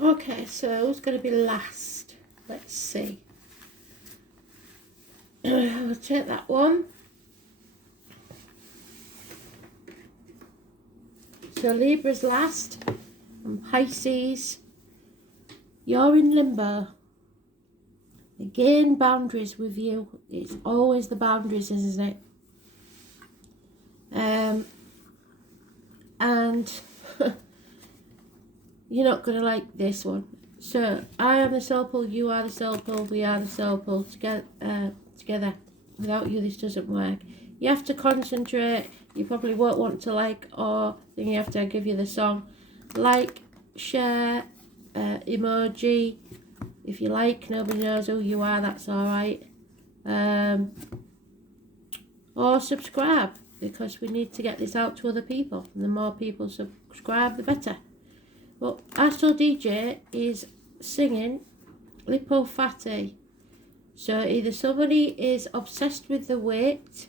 Okay, so who's going to be last? Let's see. I'll take that one. So Libra's last, and Pisces, you're in limbo. Again, boundaries with you. It's always the boundaries, isn't it? And you're not going to like this one. So, I am the soul pole, you are the soul pole, we are the soul pole. Together. Without you, this doesn't work. You have to concentrate. You probably won't want to like, or then you have to give you the song. Like, share, emoji. If you like, nobody knows who you are, that's alright. Or subscribe, because we need to get this out to other people. And the more people subscribe, the better. But Astro DJ is singing Lipo Fatty. So either somebody is obsessed with the weight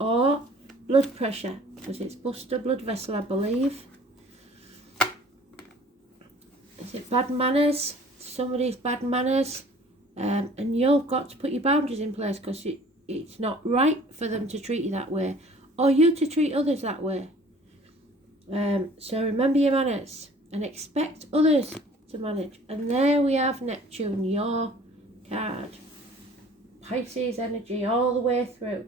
or blood pressure, because it's Buster blood vessel, I believe. Is it bad manners? Somebody's bad manners. And you've got to put your boundaries in place, because it's not right for them to treat you that way, or you to treat others that way. So remember your manners and expect others to manage. And there we have Neptune, your card. Pisces energy all the way through.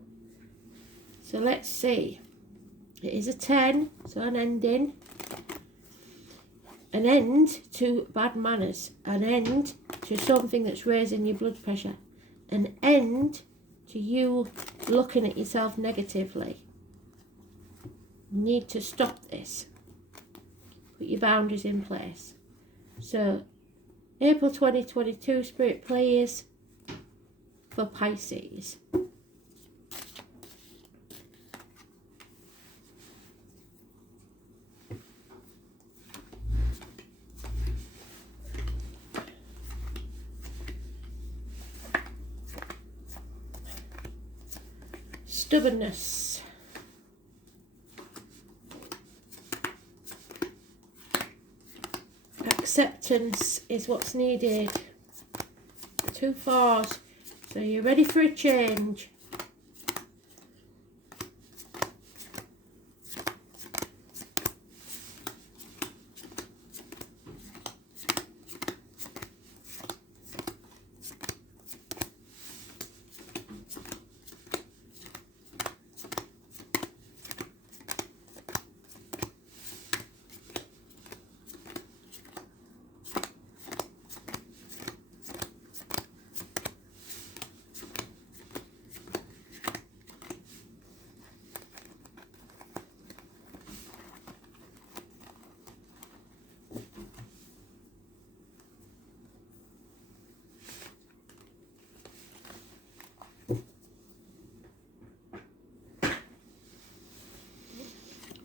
So let's see. It is a 10, so an ending. An end to bad manners. An end to something that's raising your blood pressure. An end to you looking at yourself negatively. You need to stop this. Put your boundaries in place. So, April 2022, Spirit Players for Pisces. Stubbornness. Acceptance is what's needed. 2 4s. So you're ready for a change.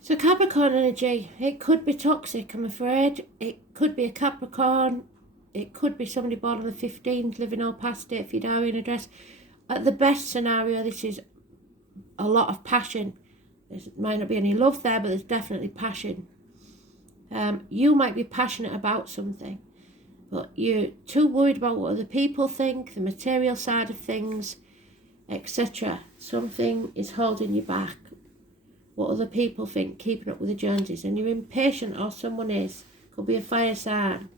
So Capricorn energy, it could be toxic, I'm afraid. It could be a Capricorn. It could be somebody born on the 15th, living all past it, if your diary address. At the best scenario, this is a lot of passion. There might not be any love there, but there's definitely passion. You might be passionate about something, but you're too worried about what other people think, the material side of things, etc. Something is holding you back. What other people think, keeping up with the Joneses, and you're impatient, or someone is. Could be a fire sign.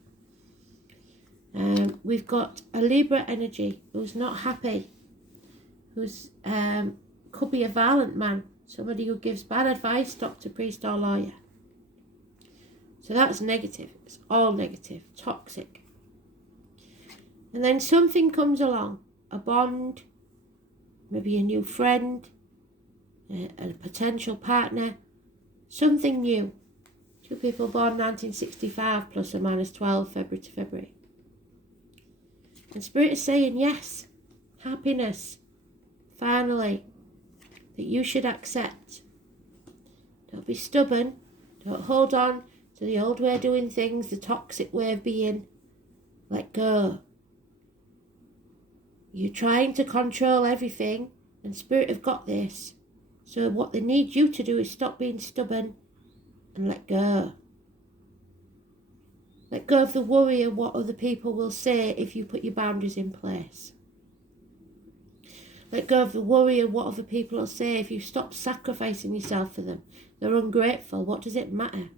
We've got a Libra energy who's not happy, who's could be a violent man, somebody who gives bad advice, doctor, priest, or lawyer. So that's negative. It's all negative, toxic. And then something comes along, a bond, maybe a new friend, a potential partner, something new. 2 people born 1965 plus or minus 12, February to February. And Spirit is saying yes, happiness, finally, that you should accept. Don't be stubborn, don't hold on to the old way of doing things, the toxic way of being. Let go. You're trying to control everything, and Spirit have got this. So what they need you to do is stop being stubborn and let go. Let go of the worry of what other people will say if you put your boundaries in place. Let go of the worry of what other people will say if you stop sacrificing yourself for them. They're ungrateful. What does it matter?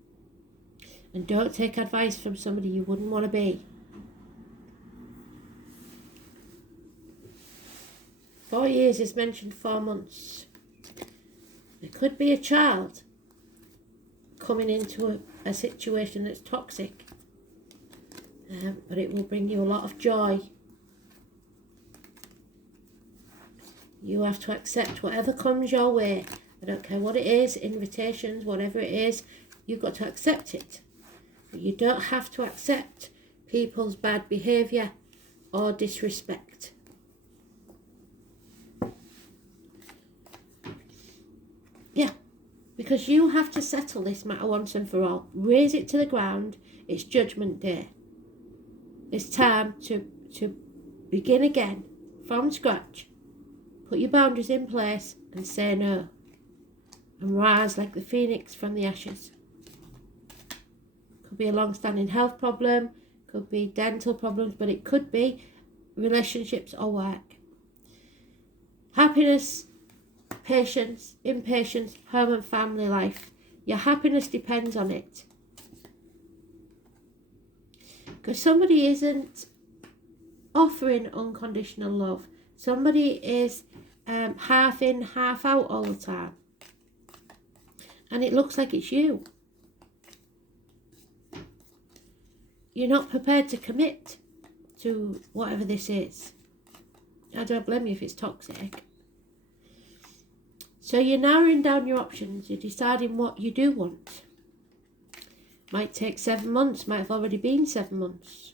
And don't take advice from somebody you wouldn't want to be. 4 years is mentioned 4 months. There could be a child coming into a situation that's toxic. But it will bring you a lot of joy. You have to accept whatever comes your way. I don't care what it is, invitations, whatever it is, you've got to accept it. But you don't have to accept people's bad behaviour or disrespect. Yeah, because you have to settle this matter once and for all. Raise it to the ground. It's Judgment Day. It's time to begin again from scratch. Put your boundaries in place and say no. And rise like the phoenix from the ashes. Could be a long-standing health problem, could be dental problems, but it could be relationships or work. Happiness, patience, impatience, home and family life. Your happiness depends on it. Because somebody isn't offering unconditional love. Somebody is half in, half out all the time. And it looks like it's you. You're not prepared to commit to whatever this is. I don't blame you if it's toxic. So you're narrowing down your options. You're deciding what you do want. Might take 7 months, might have already been 7 months.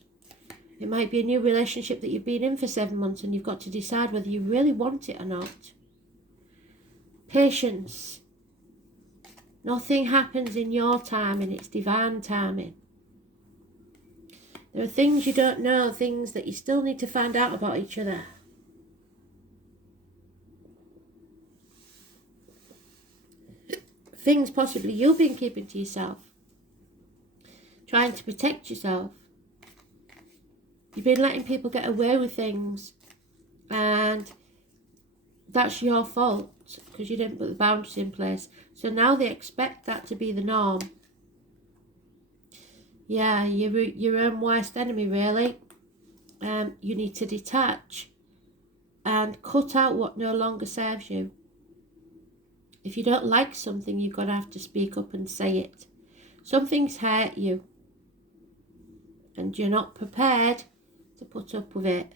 It might be a new relationship that you've been in for 7 months and you've got to decide whether you really want it or not. Patience. Nothing happens in your timing, it's divine timing. There are things you don't know, things that you still need to find out about each other. Things possibly you've been keeping to yourself. Trying to protect yourself. You've been letting people get away with things and that's your fault because you didn't put the boundaries in place. So now they expect that to be the norm. Yeah, you're your own worst enemy, really. You need to detach and cut out what no longer serves you. If you don't like something, you've got to have to speak up and say it. Something's hurt you and you're not prepared to put up with it.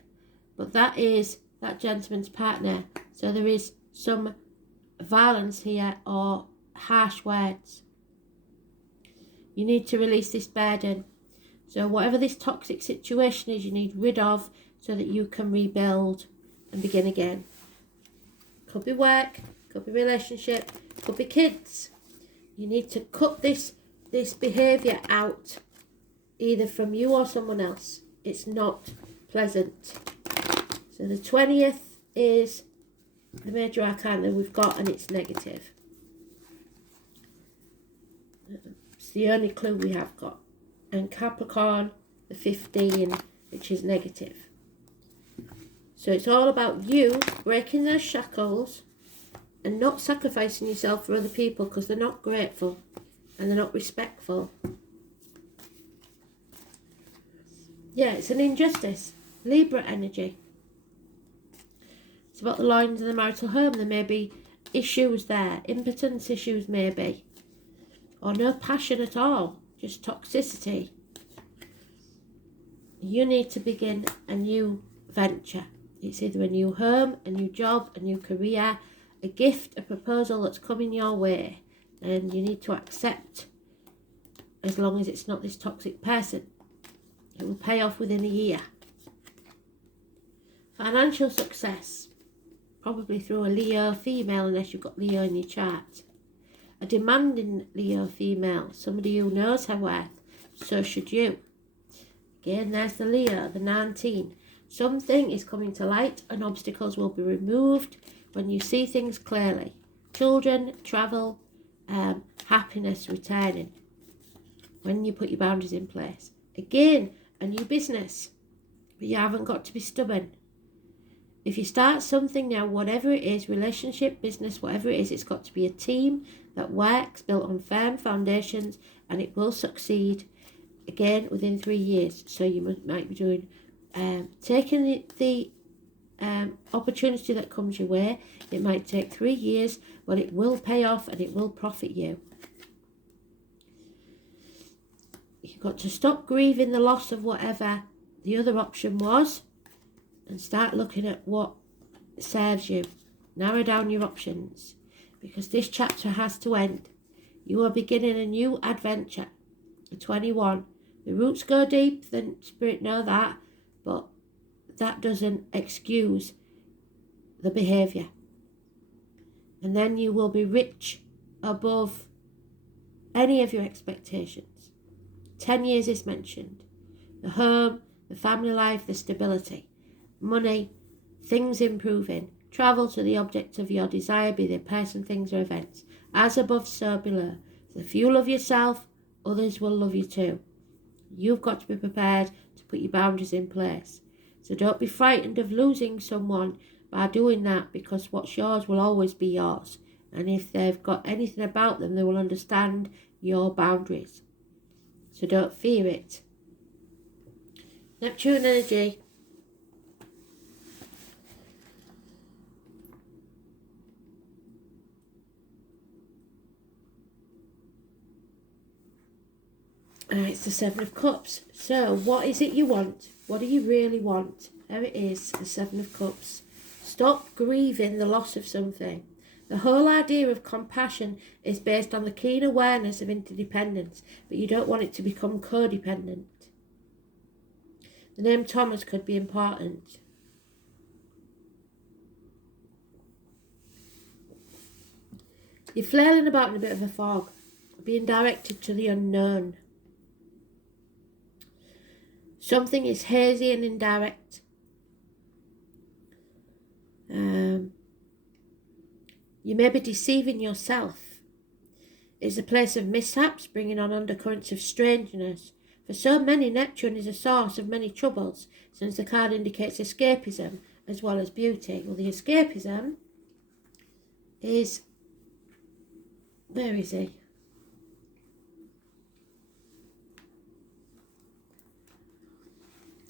But that is that gentleman's partner. So there is some violence here or harsh words. You need to release this burden. So whatever this toxic situation is, you need rid of so that you can rebuild and begin again. Could be work, could be relationship, could be kids. You need to cut this behaviour out, either from you or someone else. It's not pleasant. So the 20th is the major arcana that we've got and it's negative. It's the only clue we have got. And Capricorn, the 15, which is negative. So it's all about you breaking those shackles and not sacrificing yourself for other people because they're not grateful and they're not respectful. Yeah, it's an injustice. Libra energy. It's about the lines of the marital home. There may be issues there. Impotence issues maybe. Or no passion at all. Just toxicity. You need to begin a new venture. It's either a new home, a new job, a new career, a gift, a proposal that's coming your way. And you need to accept, as long as it's not this toxic person. It will pay off within a year. Financial success. Probably through a Leo female, unless you've got Leo in your chart. A demanding Leo female. Somebody who knows her worth. So should you. Again, there's the Leo, the 19. Something is coming to light and obstacles will be removed when you see things clearly. Children, travel, happiness returning. When you put your boundaries in place. Again, a new business, but you haven't got to be stubborn. If you start something now, whatever it is, relationship, business, whatever it is, it's got to be a team that works, built on firm foundations, and it will succeed, again, within 3 years. So you might be doing, taking the opportunity that comes your way. It might take 3 years, but it will pay off and it will profit you. You've got to stop grieving the loss of whatever the other option was and start looking at what serves you. Narrow down your options, because this chapter has to end. You are beginning a new adventure. At 21, the roots go deep, the spirit know that, but that doesn't excuse the behaviour. And then you will be rich above any of your expectations. 10 years is mentioned. The home, the family life, the stability, money, things improving, travel to the object of your desire, be they person, things or events. As above, so below. So if you love yourself, others will love you too. You've got to be prepared to put your boundaries in place. So don't be frightened of losing someone by doing that, because what's yours will always be yours. And if they've got anything about them, they will understand your boundaries. So don't fear it. Neptune energy. It's the Seven of Cups. So what is it you want? What do you really want? There it is, the Seven of Cups. Stop grieving the loss of something. The whole idea of compassion is based on the keen awareness of interdependence, but you don't want it to become codependent. The name Thomas could be important. You're flailing about in a bit of a fog, being directed to the unknown. Something is hazy and indirect. You may be deceiving yourself. It's a place of mishaps, bringing on undercurrents of strangeness. For so many, Neptune is a source of many troubles, since the card indicates escapism as well as beauty. Well, the escapism is... where is he?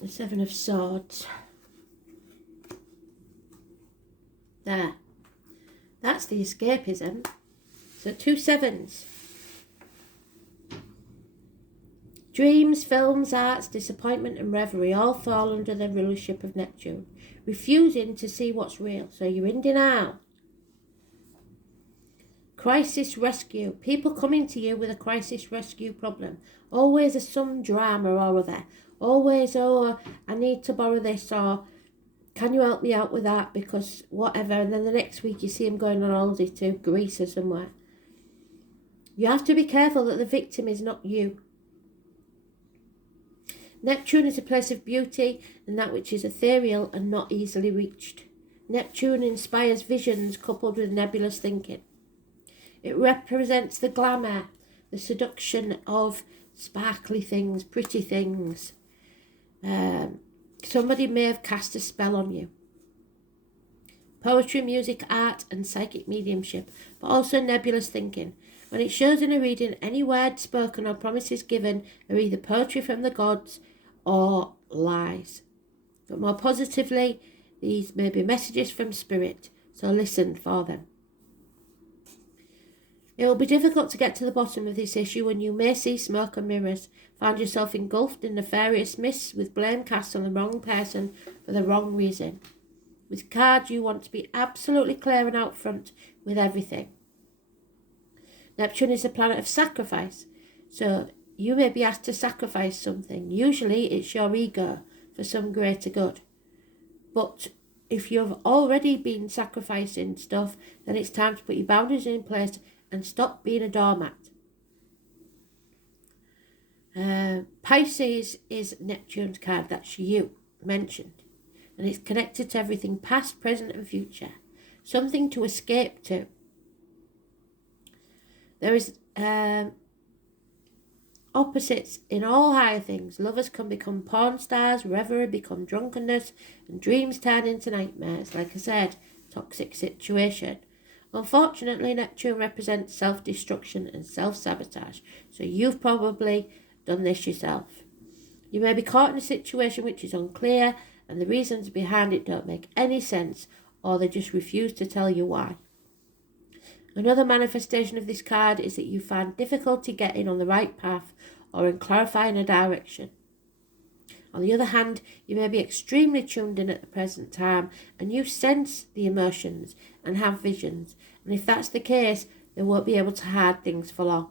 The Seven of Swords. There. That's the escapism. So 2 sevens. Dreams, films, arts, disappointment and reverie all fall under the rulership of Neptune. Refusing to see what's real. So you're in denial. Crisis rescue. People coming to you with a crisis rescue problem. Always a some drama or other. Always, oh, I need to borrow this, or can you help me out with that, because whatever. And then the next week you see him going on holiday to Greece or somewhere. You have to be careful that the victim is not you. Neptune is a place of beauty and that which is ethereal and not easily reached. Neptune inspires visions coupled with nebulous thinking. It represents the glamour, the seduction of sparkly things, pretty things. Somebody may have cast a spell on you. Poetry, music, art and psychic mediumship, but also nebulous thinking. When it shows in a reading, any words spoken or promises given are either poetry from the gods or lies. But more positively, these may be messages from spirit, so listen for them. It will be difficult to get to the bottom of this issue, and you may see smoke and mirrors, find yourself engulfed in nefarious mists with blame cast on the wrong person for the wrong reason. With cards, you want to be absolutely clear and out front with everything. Neptune is a planet of sacrifice, so you may be asked to sacrifice something. Usually it's your ego for some greater good. But if you've already been sacrificing stuff, then it's time to put your boundaries in place and stop being a doormat. Pisces is Neptune's card. That's you mentioned. And it's connected to everything past, present and future. Something to escape to. There is Opposites in all higher things. Lovers can become porn stars, reverie become drunkenness, and dreams turn into nightmares. Like I said, toxic situation. Unfortunately, Neptune represents self-destruction and self-sabotage, so you've probably done this yourself. You may be caught in a situation which is unclear, and the reasons behind it don't make any sense, or they just refuse to tell you why. Another manifestation of this card is that you find difficulty getting on the right path or in clarifying a direction. On the other hand, you may be extremely tuned in at the present time and you sense the emotions and have visions, and if that's the case, they won't be able to hide things for long.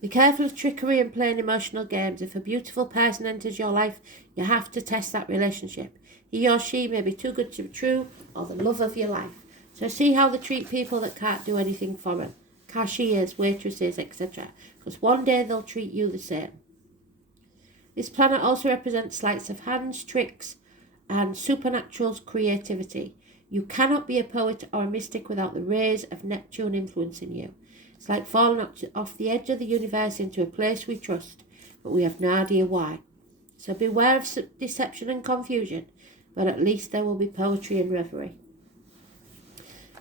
Be careful of trickery and playing emotional games. If a beautiful person enters your life, you have to test that relationship. He or she may be too good to be true, or the love of your life. So see how they treat people that can't do anything for them. Cashiers, waitresses, etc. Because one day they'll treat you the same. This planet also represents sleights of hands, tricks, and supernatural creativity. You cannot be a poet or a mystic without the rays of Neptune influencing you. It's like falling off the edge of the universe into a place we trust, but we have no idea why. So beware of deception and confusion, but at least there will be poetry and reverie.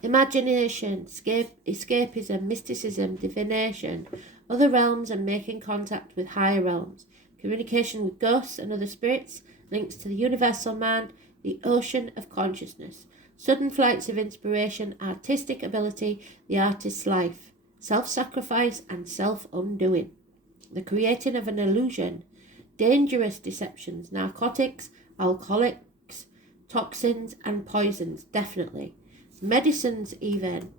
Imagination, escapism, mysticism, divination, other realms and making contact with higher realms, communication with ghosts and other spirits, links to the universal mind, the ocean of consciousness, sudden flights of inspiration, artistic ability, the artist's life, self-sacrifice and self-undoing, the creating of an illusion, dangerous deceptions, narcotics, alcoholics, toxins and poisons, definitely. Medicines even,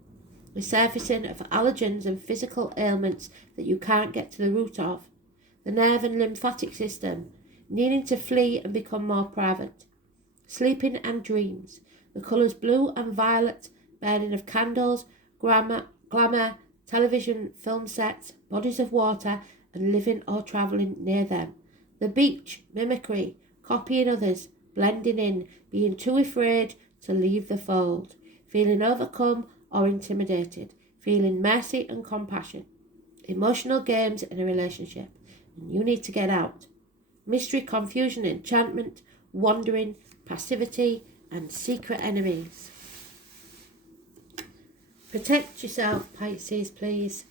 the surfacing of allergens and physical ailments that you can't get to the root of, the nerve and lymphatic system, needing to flee and become more private, sleeping and dreams, the colours blue and violet, burning of candles, glamour, television, film sets, bodies of water, and living or travelling near them, the beach, mimicry, copying others, blending in, being too afraid to leave the fold, feeling overcome or intimidated, feeling mercy and compassion, emotional games in a relationship, and you need to get out. Mystery, confusion, enchantment, wandering, passivity, and secret enemies. Protect yourself, Pisces, please.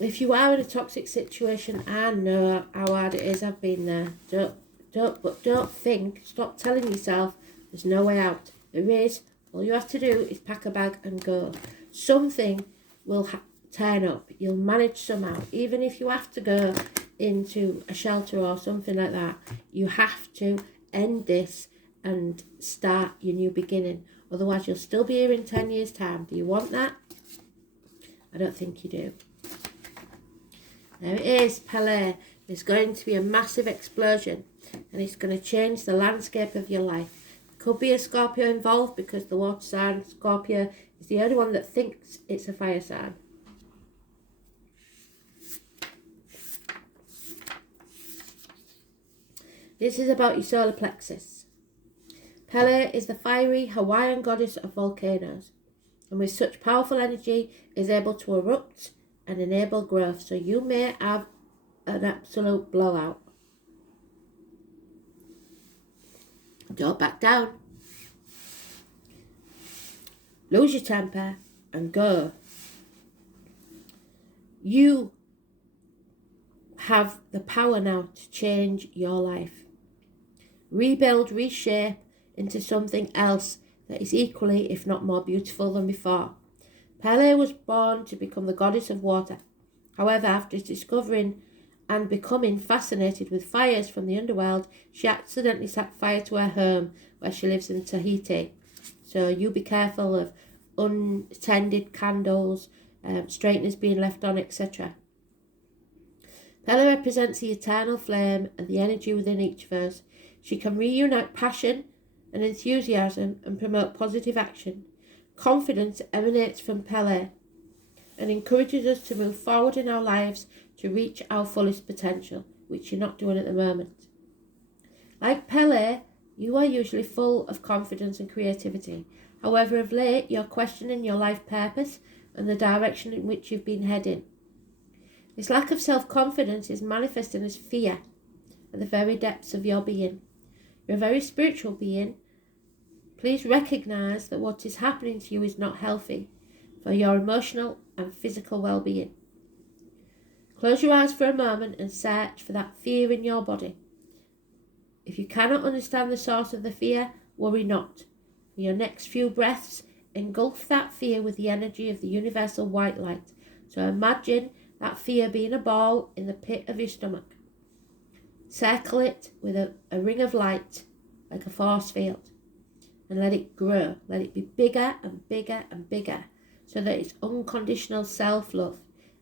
If you are in a toxic situation, I know how hard it is. I've been there. Don't think. Stop telling yourself there's no way out. There is. All you have to do is pack a bag and go. Something will turn up. You'll manage somehow. Even if you have to go into a shelter or something like that, you have to end this and start your new beginning. Otherwise, you'll still be here in 10 years' time. Do you want that? I don't think you do. There it is, Pele. There's going to be a massive explosion and it's going to change the landscape of your life. Could be a Scorpio involved because the water sign, Scorpio, is the only one that thinks it's a fire sign. This is about your solar plexus. Pele is the fiery Hawaiian goddess of volcanoes, and with such powerful energy is able to erupt and enable growth, so you may have an absolute blowout. Don't back down. Lose your temper and go. You have the power now to change your life. Rebuild, reshape into something else that is equally, if not more beautiful than before. Pele was born to become the goddess of water. However, after discovering and becoming fascinated with fires from the underworld, she accidentally set fire to her home where she lives in Tahiti. So you be careful of unattended candles, straighteners being left on, etc. Pele represents the eternal flame and the energy within each of us. She can reunite passion and enthusiasm and promote positive action. Confidence emanates from Pele and encourages us to move forward in our lives to reach our fullest potential, which you're not doing at the moment. Like Pele, You are usually full of confidence and creativity. However, of late, you're questioning your life purpose and the direction in which you've been heading. This lack of self-confidence is manifesting as fear at the very depths of your being. You're a very spiritual being. Please recognise that what is happening to you is not healthy for your emotional and physical well-being. Close your eyes for a moment and search for that fear in your body. If you cannot understand the source of the fear, worry not. For your next few breaths, engulf that fear with the energy of the universal white light. So imagine that fear being a ball in the pit of your stomach. Circle it with a ring of light, like a force field, and let it grow. Let it be bigger and bigger and bigger, so that it's unconditional self-love.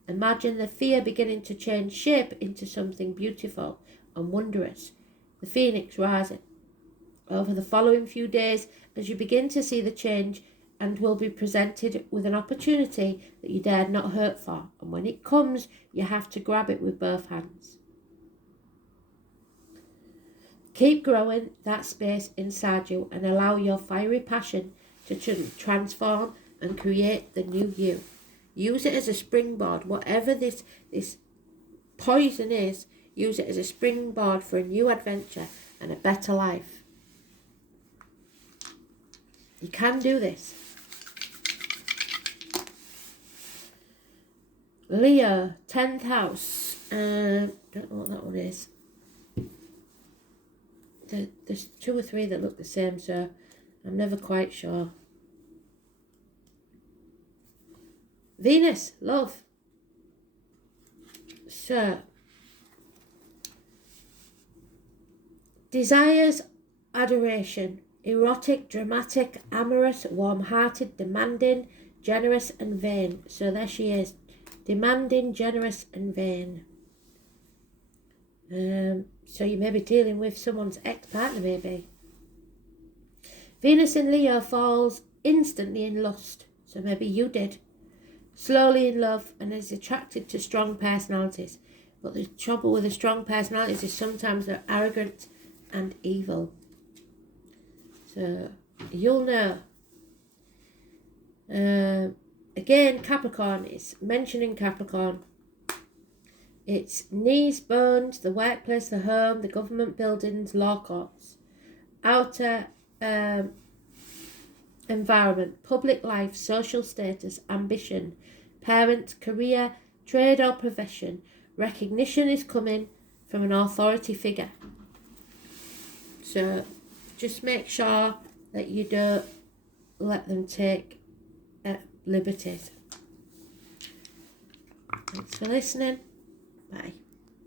Imagine the fear beginning to change shape into something beautiful and wondrous, the phoenix rising. Over the following few days, as you begin to see the change, and will be presented with an opportunity that you dared not hope for, and when it comes, you have to grab it with both hands. Keep growing that space inside you and allow your fiery passion to transform and create the new you. Use it as a springboard. Whatever this poison is, use it as a springboard for a new adventure and a better life. You can do this. Leo, 10th house. Don't know what that one is. There's 2 or 3 that look the same, so I'm never quite sure. Venus, love. So, desires, adoration, erotic, dramatic, amorous, warm-hearted, demanding, generous and vain. So there she is. Demanding, generous and vain. So you may be dealing with someone's ex-partner maybe. Venus in Leo falls instantly in lust. So maybe you did. Slowly in love and is attracted to strong personalities. But the trouble with the strong personalities is sometimes they're arrogant and evil. So you'll know. Again, Capricorn, it's mentioning Capricorn. It's knees, bones, the workplace, the home, the government buildings, law courts, outer environment, public life, social status, ambition, parent, career, trade or profession. Recognition is coming from an authority figure. So just make sure that you don't let them take liberties. Thanks for listening. Bye.